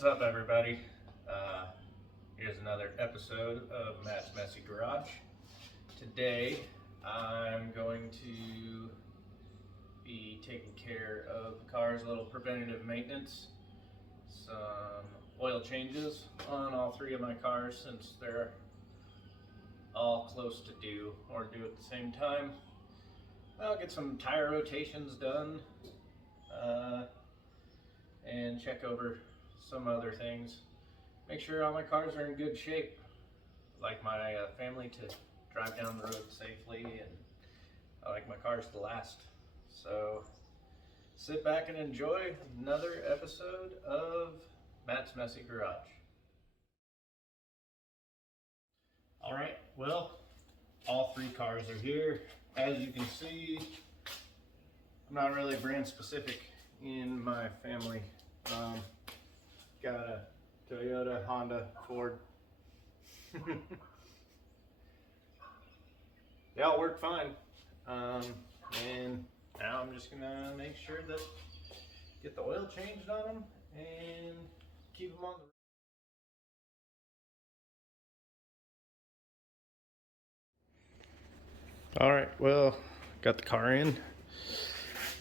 What's up, everybody? Here's another episode of Matt's Messy Garage. Today, I'm going to be taking care of the car's little preventative maintenance, some oil changes on all three of my cars since they're all close to due or due at the same time. I'll get some tire rotations done and check over some other things. Make sure all my cars are in good shape. I like my family to drive down the road safely, and I like my cars to last. So sit back and enjoy another episode of Matt's Messy Garage. All right, well, all three cars are here. As you can see, I'm not really brand specific in my family. Got a Toyota, Honda, Ford. They all work fine. And now I'm just gonna make sure that get the oil changed on them and keep them on the. All right, well, got the car in.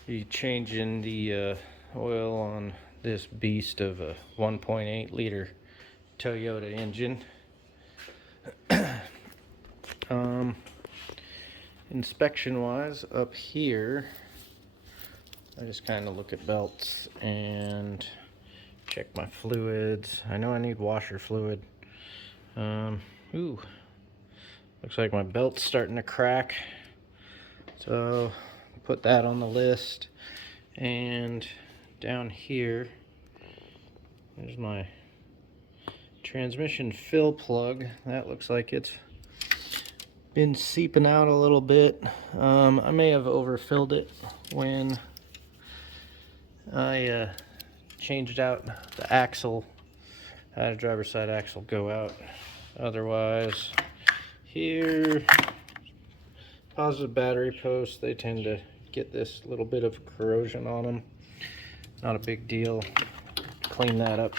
Be changing the oil on this beast of a 1.8 liter Toyota engine. Inspection wise, up here, I just kind of look at belts and check my fluids. I know I need washer fluid. Looks like my belt's starting to crack, so put that on the list. And down here, there's my transmission fill plug. That looks like it's been seeping out a little bit. I may have overfilled it when I changed out the axle. I had a driver's side axle go out. Otherwise, here, positive battery posts, they tend to get this little bit of corrosion on them. Not a big deal. Clean that up.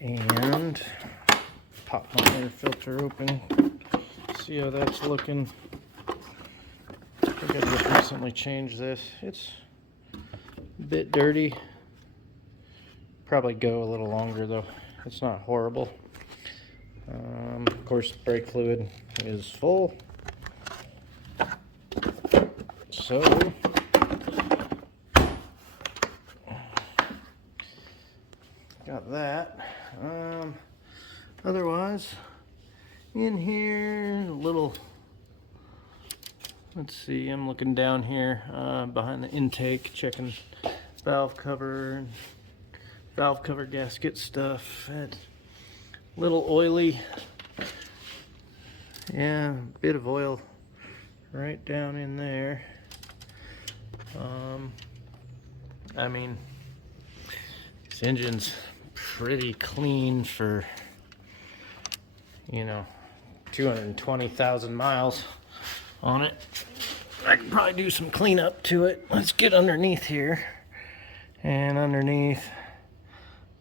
And pop my air filter open. See how that's looking. I think I just recently changed this. It's a bit dirty. Probably go a little longer though. It's not horrible. Of course, brake fluid is full. So got that. Otherwise, in here, a little, let's see, I'm looking down here behind the intake, checking valve cover gasket stuff. It's a little oily. Yeah, a bit of oil right down in there. I mean, this engine's pretty clean for, 220,000 miles on it. I could probably do some cleanup to it. Let's get underneath here. And underneath,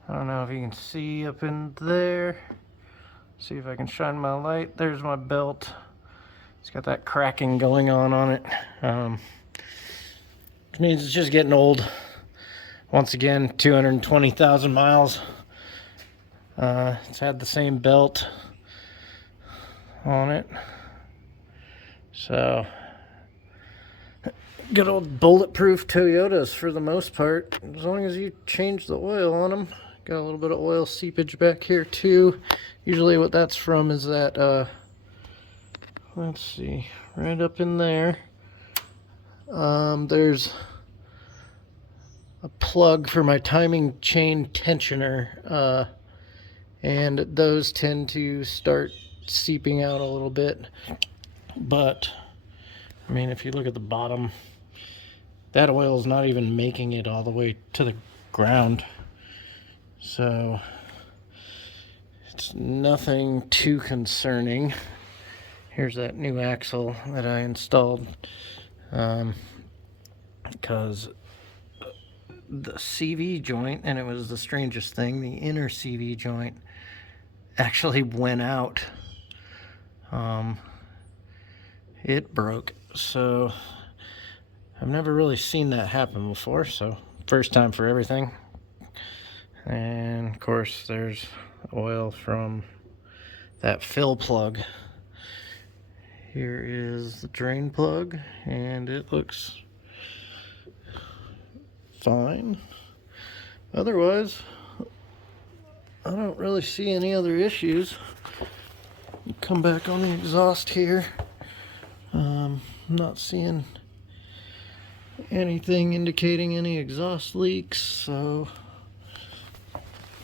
I don't know if you can see up in there. See if I can shine my light. There's my belt. It's got that cracking going on it. Which means it's just getting old. Once again, 220,000 miles. It's had the same belt on it. So, good old bulletproof Toyotas for the most part. As long as you change the oil on them. Got a little bit of oil seepage back here too. Usually what that's from is that, let's see, right up in there. There's a plug for my timing chain tensioner, and those tend to start seeping out a little bit. But I mean, if you look at the bottom, that oil is not even making it all the way to the ground, so it's nothing too concerning. Here's that new axle that I installed, because the CV joint, and it was the strangest thing, the inner CV joint actually went out. It broke. So I've never really seen that happen before, so first time for everything. And of course there's oil from that fill plug. Here is the drain plug, and it looks fine. Otherwise, I don't really see any other issues. Come back on the exhaust here. I'm not seeing anything indicating any exhaust leaks, so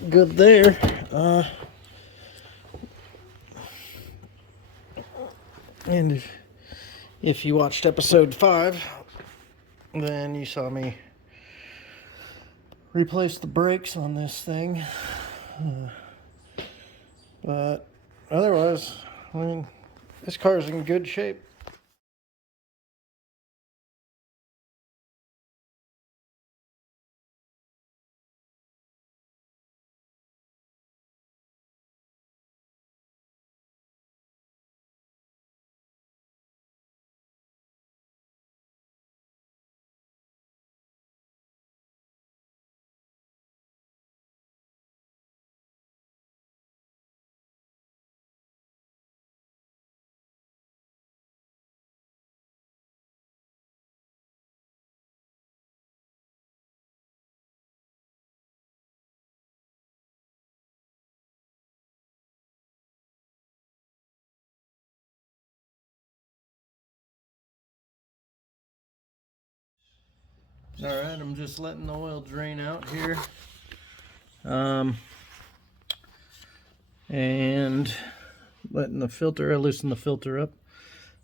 good there. And if you watched episode 5, then you saw me replace the brakes on this thing. But otherwise, I mean, this car's in good shape. Alright, I'm just letting the oil drain out here. And letting the filter, I loosen the filter up.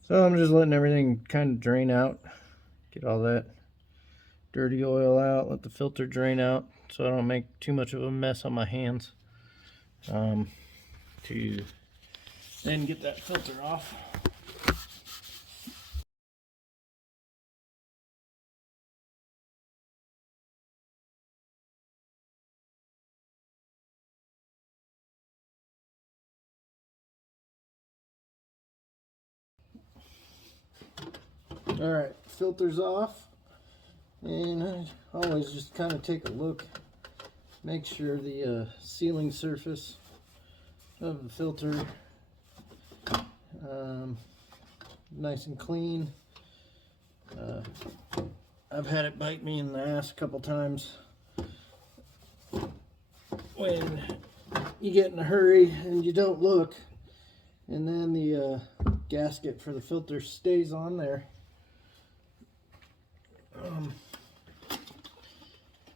So I'm just letting everything kind of drain out. Get all that dirty oil out, let the filter drain out so I don't make too much of a mess on my hands. To then get that filter off. Alright, filter's off, and I always just kind of take a look, make sure the sealing surface of the filter nice and clean. I've had it bite me in the ass a couple times when you get in a hurry and you don't look, and then the gasket for the filter stays on there.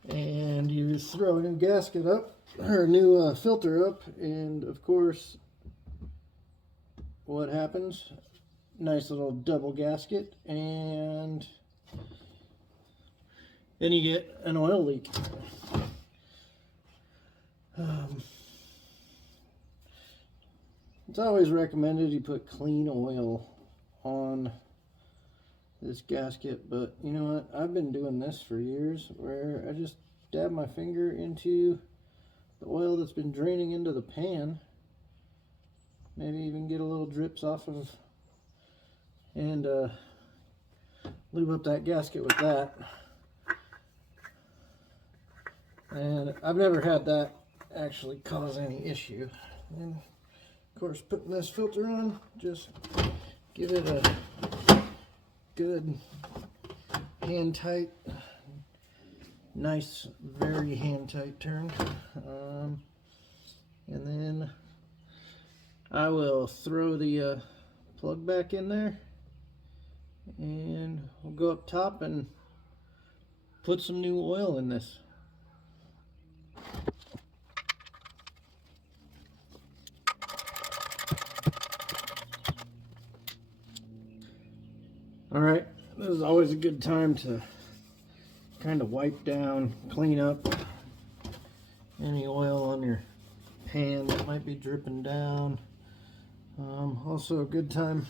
And you throw a new gasket up, or a new filter up, and of course, what happens? Nice little double gasket, and then you get an oil leak. It's always recommended you put clean oil on this gasket, but you know what, I've been doing this for years, where I just dab my finger into the oil that's been draining into the pan, maybe even get a little drips off of, and lube up that gasket with that. And I've never had that actually cause any issue. And of course, putting this filter on, just give it a good hand tight, nice, very hand tight turn. And then I will throw the plug back in there, and we'll go up top and put some new oil in this. Alright, this is always a good time to kind of wipe down, clean up any oil on your pan that might be dripping down. Also a good time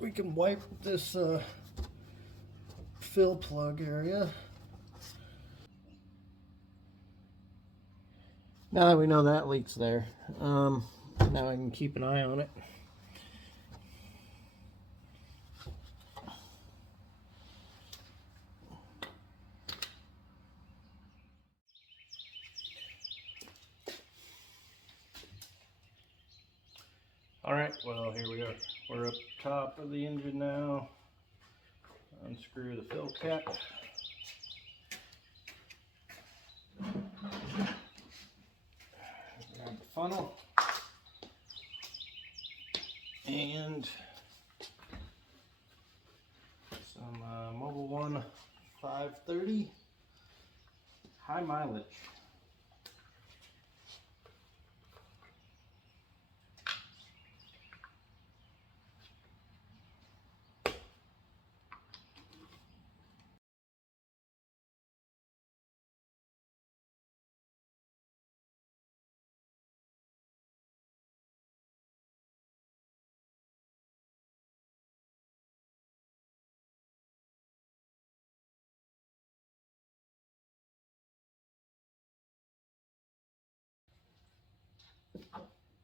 we can wipe this fill plug area Now that we know that leak's there, now I can keep an eye on it. Alright, well here we are. We're up top of the engine now. Unscrew the fill cap. Grab the funnel. And some Mobile One 530. High mileage.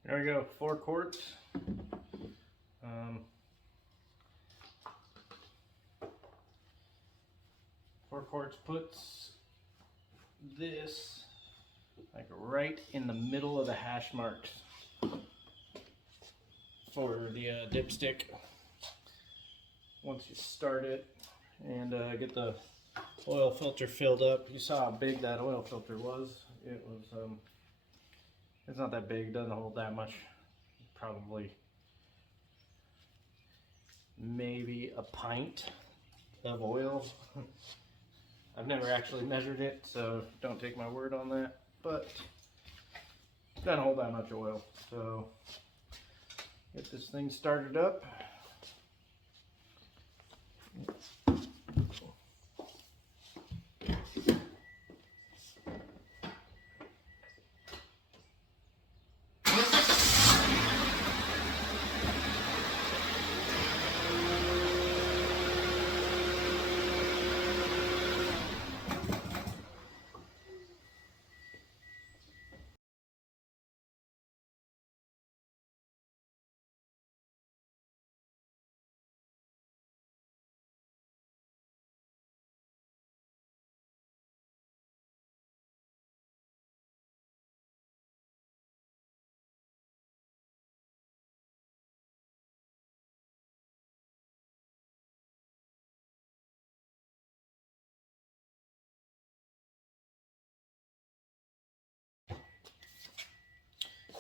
There we go, 4 quarts. 4 quarts puts this like right in the middle of the hash marks for the dipstick. Once you start it and get the oil filter filled up, you saw how big that oil filter was. It was it's not that big, it doesn't hold that much. Probably maybe a pint of oil. I've never actually measured it, so don't take my word on that, but it doesn't hold that much oil. So get this thing started up.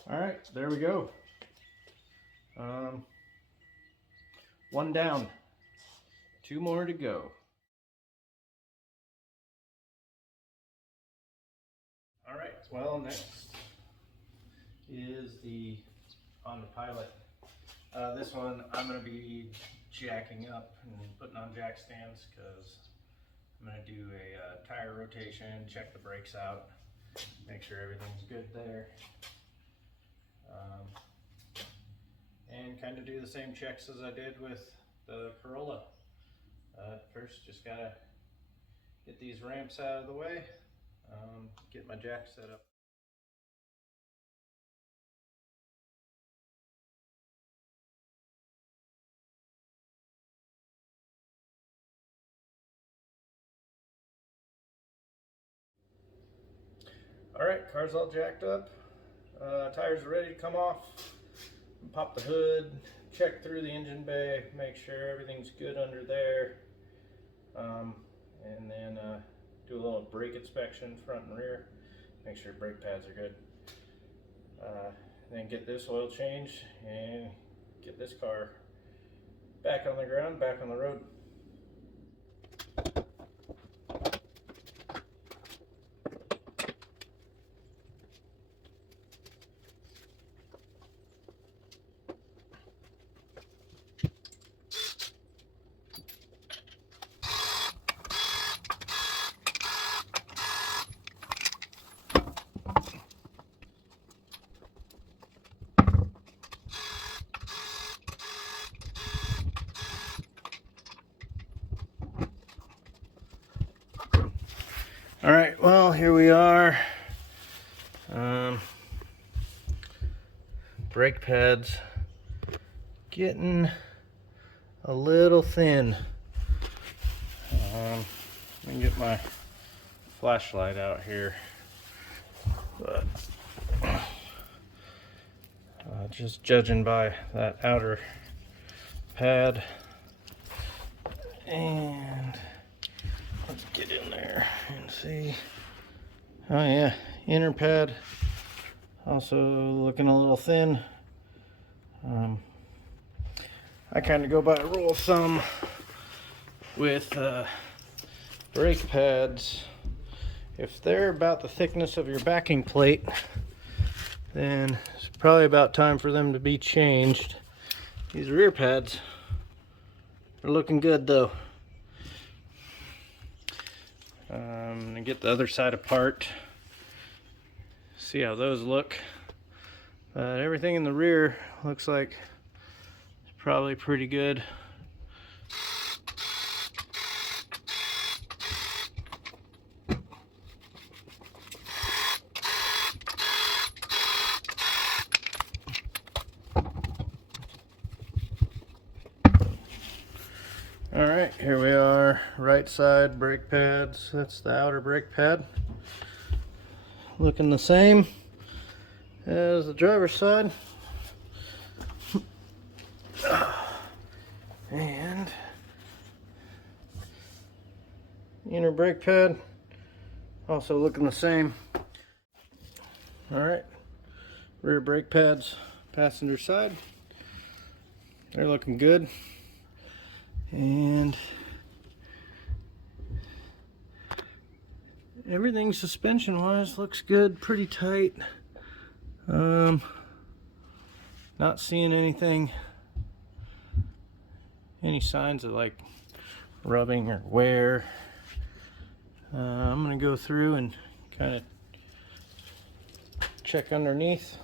All right, there we go. 1 down, 2 more to go. All right, well, next is the on the Pilot. This one I'm going to be jacking up and putting on jack stands because I'm going to do a tire rotation, check the brakes out, make sure everything's good there. And kind of do the same checks as I did with the Corolla. First, just gotta get these ramps out of the way, get my jack set up. All right, car's all jacked up. Tires are ready to come off. Pop the hood, check through the engine bay, make sure everything's good under there, and then do a little brake inspection front and rear, make sure brake pads are good. Then get this oil changed and get this car back on the ground, back on the road. All right, well, here we are. Brake pads getting a little thin. Let me get my flashlight out here. But just judging by that outer pad, and let's get in there and see. Oh yeah, inner pad also looking a little thin. I kind of go by a rule of thumb with brake pads. If they're about the thickness of your backing plate, then it's probably about time for them to be changed. These rear pads are looking good though. I'm gonna get the other side apart, see how those look. Everything in the rear looks like it's probably pretty good. Alright, here we are, right side brake pads. That's the outer brake pad. Looking the same as the driver's side. And inner brake pad also looking the same. Alright, rear brake pads, passenger side. They're looking good. And everything suspension wise looks good, pretty tight. Not seeing anything, any signs of like rubbing or wear. I'm gonna go through and kind of check underneath,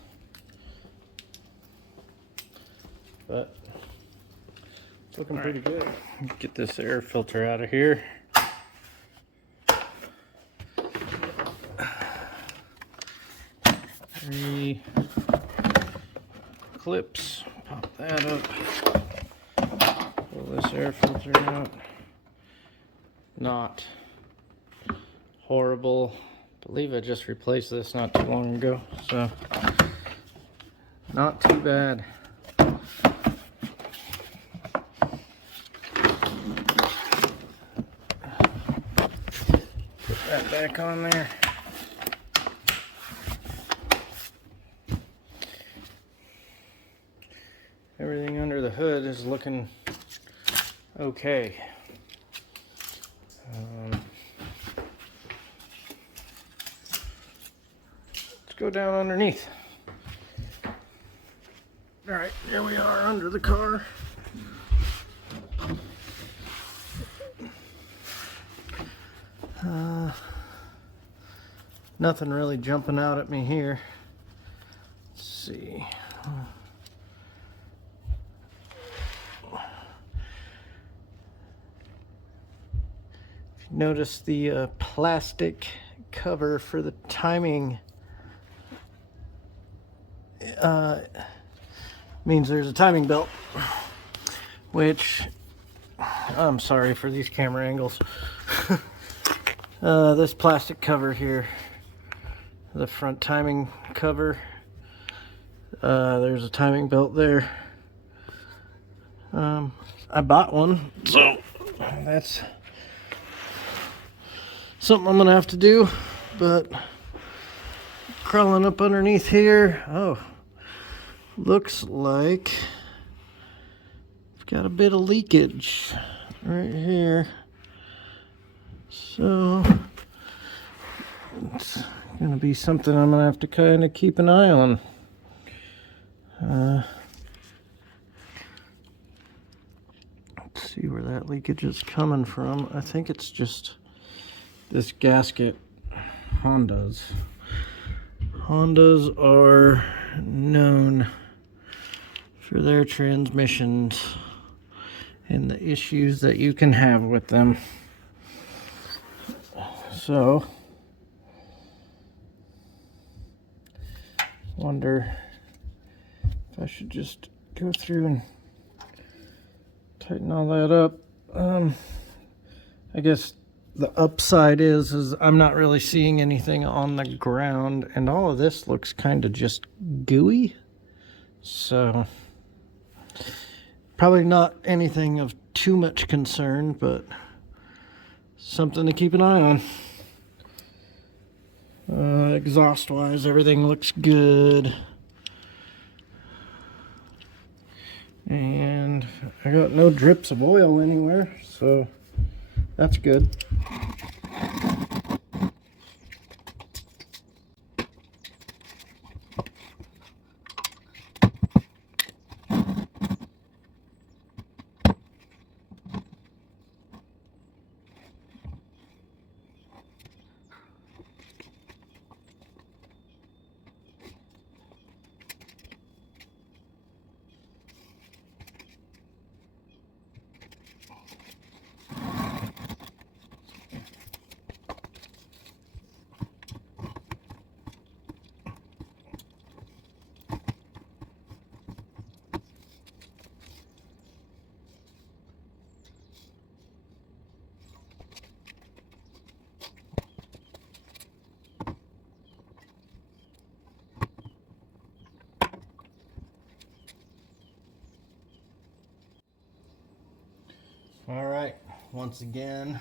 but it's looking pretty good. Get this air filter out of here. Three clips, pop that up, pull this air filter out. Not horrible. I believe I just replaced this not too long ago, so not too bad. Put that back on there. Everything under the hood is looking okay. Let's go down underneath. All right, here we are under the car. Nothing really jumping out at me here. Let's see. If you notice the plastic cover for the timing means there's a timing belt, which I'm sorry for these camera angles. This plastic cover here, the front timing cover, there's a timing belt there. I bought one, so that's something I'm gonna have to do. But crawling up underneath here, oh, looks like I've got a bit of leakage right here. So it's gonna be something I'm gonna have to kind of keep an eye on. Let's see where that leakage is coming from. I think it's just this gasket. Hondas are known for their transmissions and the issues that you can have with them. So Wonder if I should just go through and tighten all that up. I guess the upside is I'm not really seeing anything on the ground, and all of this looks kind of just gooey. So probably not anything of too much concern, but something to keep an eye on. Exhaust wise, everything looks good. And I got no drips of oil anywhere, so that's good. All right, once again,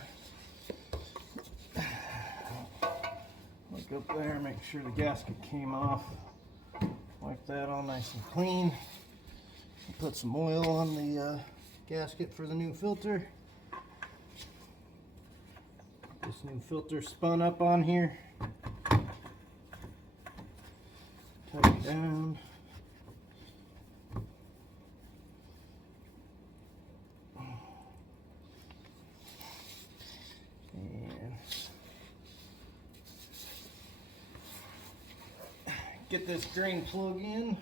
look up there, make sure the gasket came off, wipe that all nice and clean, put some oil on the gasket for the new filter. This new filter spun up on here, tighten down. Get this drain plug in.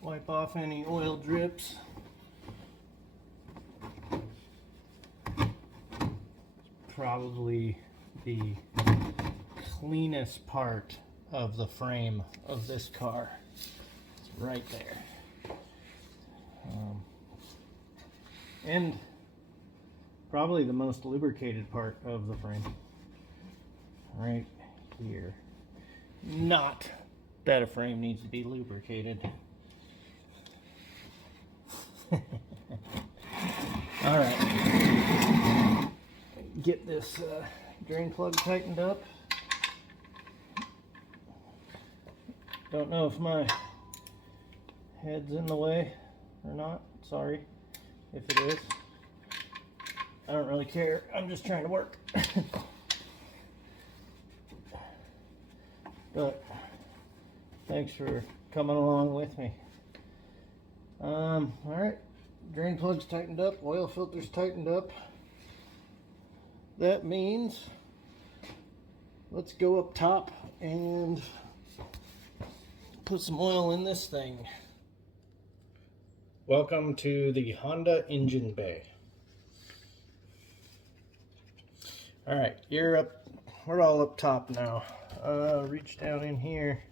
Wipe off any oil drips. Probably the cleanest part of the frame of this car. It's right there. And probably the most lubricated part of the frame. Right here. Not that a frame needs to be lubricated. All right. Get this drain plug tightened up. Don't know if my head's in the way or not. Sorry if it is. I don't really care. I'm just trying to work. But thanks for coming along with me. All right. Drain plug's tightened up. Oil filter's tightened up. That means let's go up top and put some oil in this thing. Welcome to the Honda engine bay. All right, you're up. We're all up top now. Reach down in here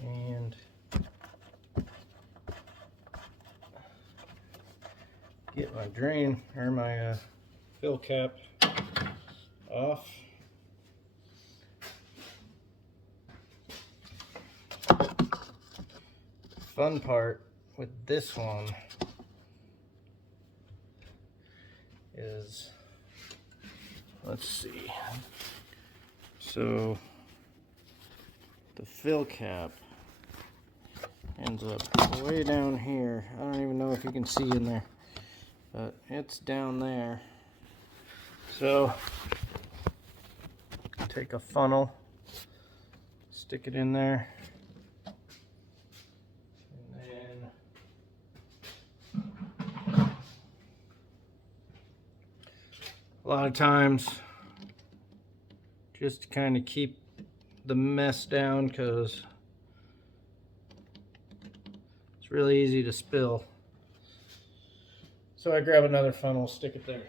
and get my drain or my fill cap off. Fun part with this one is, let's see, so the fill cap ends up way down here. I don't even know if you can see in there, but it's down there. So take a funnel, stick it in there, and then A lot of times, just to kind of keep the mess down, because it's really easy to spill. So I grab another funnel, stick it there.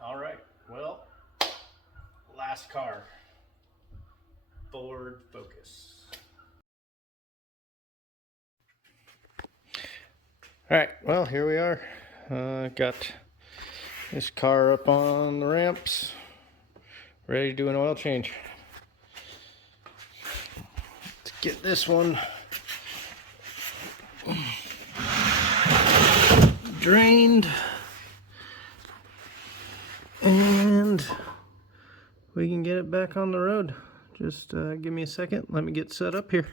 All right, well, last car, Ford Focus. All right, well, here we are. Got this car up on the ramps, ready to do an oil change. Let's get this one drained, and we can get it back on the road. Just give me a second, let me get set up here.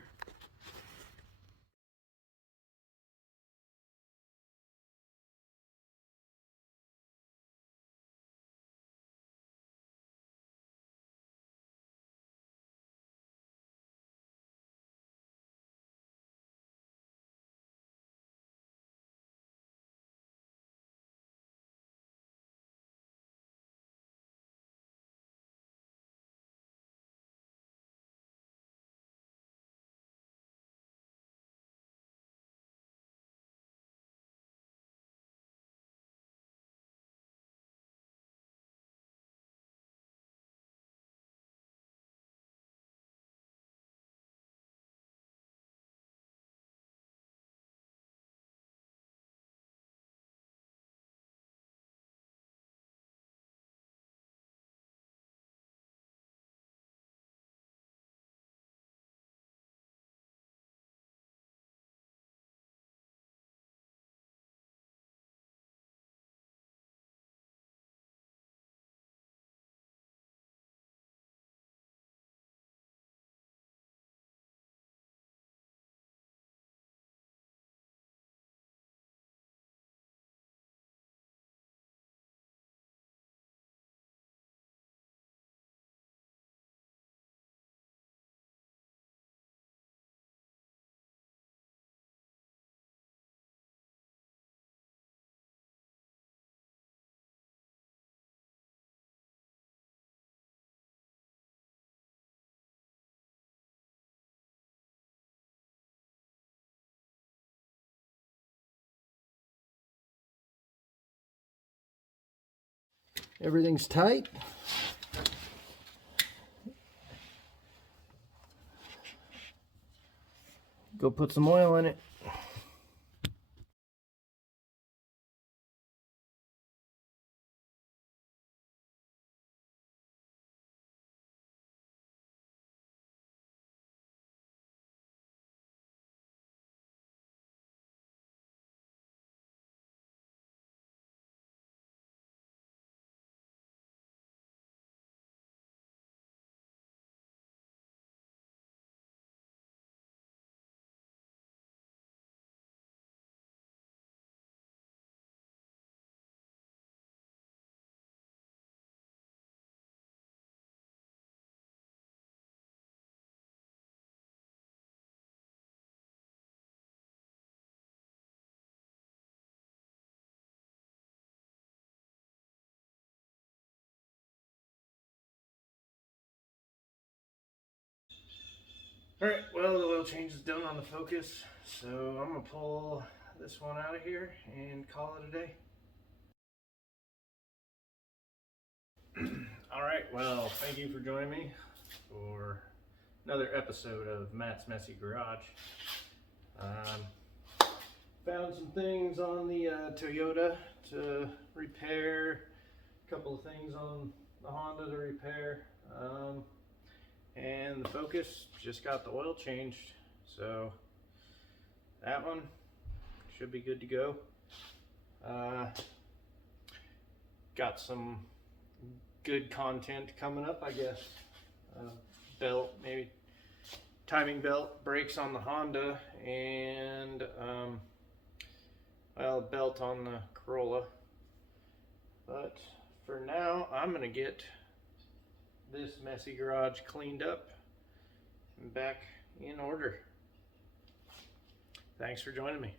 Everything's tight. Go put some oil in it. All right, well, the oil change is done on the Focus, so I'm gonna pull this one out of here and call it a day. All right, well, thank you for joining me for another episode of Matt's Messy Garage. Found some things on the Toyota to repair, a couple of things on the Honda to repair, and the Focus just got the oil changed, so that one should be good to go. Got some good content coming up, I guess. Belt, maybe timing belt, brakes on the Honda, and well, belt on the Corolla. But for now, I'm gonna get this messy garage cleaned up and back in order. Thanks for joining me.